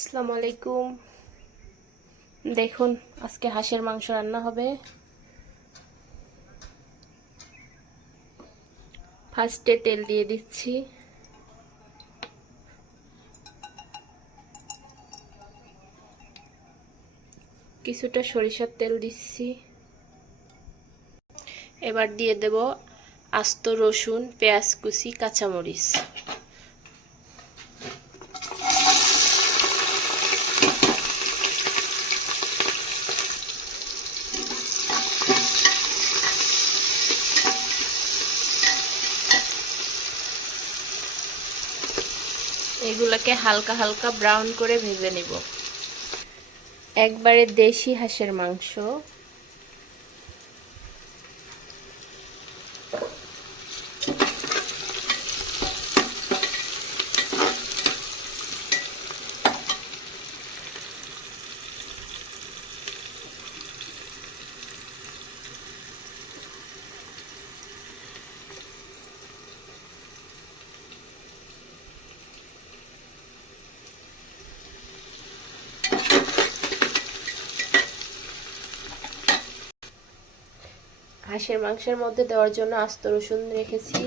আসসালামু আলাইকুম। দেখুন আজকে হাঁসের মাংস রান্না হবে। ফার্স্টে তেল দিয়ে দিচ্ছি, কিছুটা সরিষার তেল দিচ্ছি। এবার দিয়ে দেব আস্ত রসুন, পেঁয়াজ কুচি, কাঁচামরিচ। এগুলোকে হালকা হালকা ব্রাউন করে ভেজে নিব। একবারে দেশি হাঁসের মাংস। হাঁসের মাংসের মধ্যে দেওয়ার জন্য আস্ত রসুন রেখেছি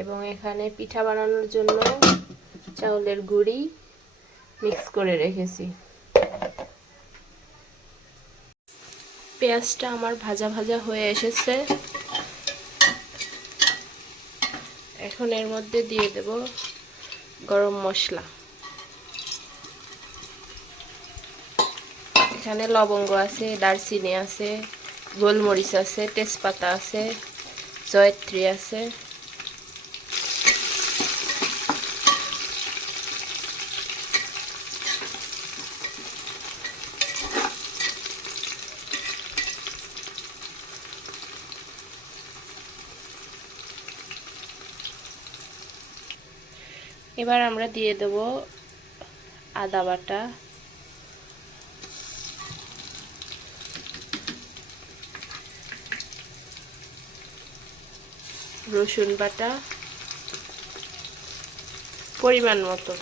এবং এখানে পিঠা বানানোর জন্য চাউলের গুঁড়ি মিক্স করে রেখেছি। পেঁয়াজটা আমার ভাজা ভাজা হয়ে এসেছে। এখন এর মধ্যে দিয়ে দেব গরম মশলা। এখানে লবঙ্গ আছে, দারচিনি আছে, গোলমরিচ আছে, তেজপাতা আছে, জয়ত্রী আছে। এবার আমরা দিয়ে দেব আদা বাটা, রসুন বাটা পরিমাণ মতো,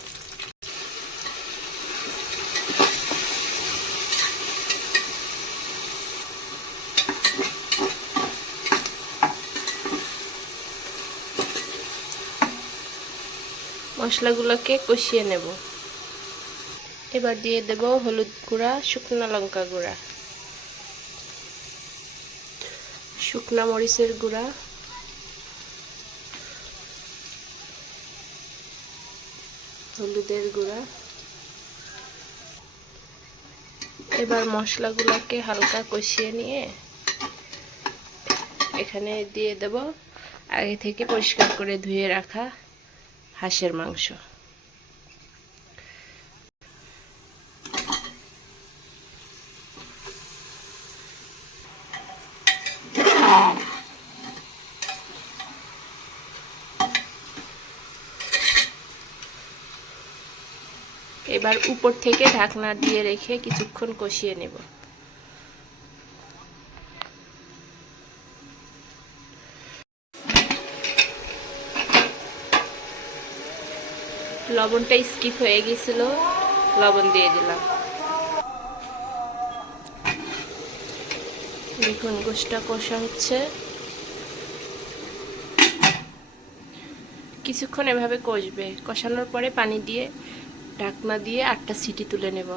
মশলাগুলোকে কষিয়ে নেব। এবার দিয়ে দেব হলুদ গুঁড়া, শুকনো লঙ্কা গুঁড়া, শুকনা মরিচের গুঁড়া, হলুদের গুঁড়া। এবার মশলাগুলোকে হালকা কষিয়ে নিয়ে এখানে দিয়ে দেব আগে থেকে পরিষ্কার করে ধুয়ে রাখা হাঁসের মাংস। এবার উপর থেকে ঢাকনা দিয়ে রেখে কিছুক্ষণ কষিয়ে নেব। লবণটা স্কিপ হয়ে গিয়েছিল, লবণ দিয়ে দিলাম। দেখুন গোশটা কষা হচ্ছে। কিছুক্ষণ এভাবে কষবে, কষানোর পরে পানি দিয়ে ঢাকনা দিয়ে 8টা সিটি তুলে নেব।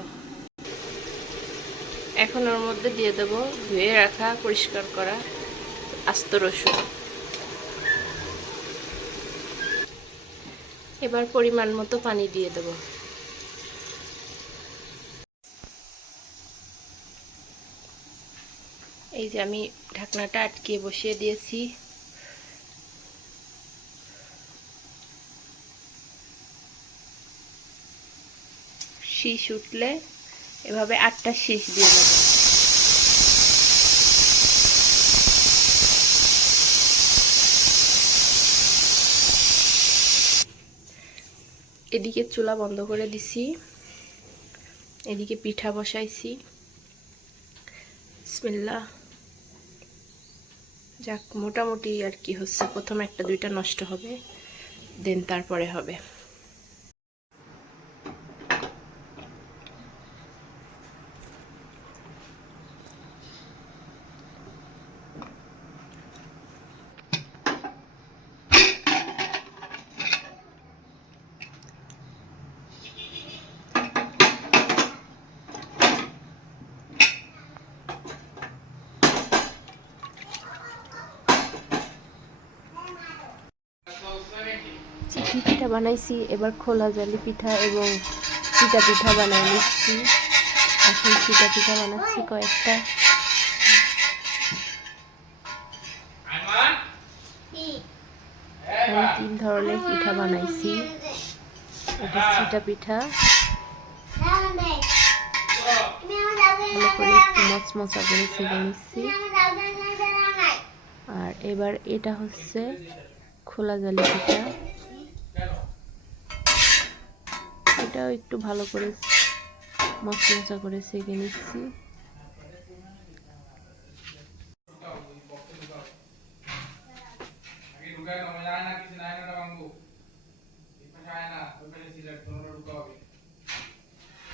এখন ওর মধ্যে দিয়ে দেব ধুয়ে রাখা পরিষ্কার করা আস্ত রসুন। এবার পরিমাণ মতো পানি দিয়ে দেব। এই যে আমি ঢাকনাটা আটকিয়ে বসিয়ে দিয়েছি। শীষ উঠলে এভাবে 8টা শীষ দিয়ে দেব। এদিকে চুলা বন্ধ করে দিছি, এদিকে পিঠা বসাইছি। বিসমিল্লাহ। যাক, মোটামুটি আর কি হচ্ছে। প্রথম একটা দুইটা নষ্ট হবে, দেন তারপরে হবে। চিকি পিঠা বানাইছি, এবার খোলা জালি পিঠা এবং চিটা পিঠা বানাই নিচ্ছি। এখন চিটা পিঠা বানাচ্ছি কয়েকটা। আমি 3 ধরনের পিঠা বানাইছি। এটা চিটা পিঠা, ভালো করে একটু মচমচা করে ছেঁকে নিচ্ছি। আর এবার এটা হচ্ছে খোলা জালি পিঠা, এটাও একটু ভালো করে মচমচা করে ছেঁকে নিচ্ছি।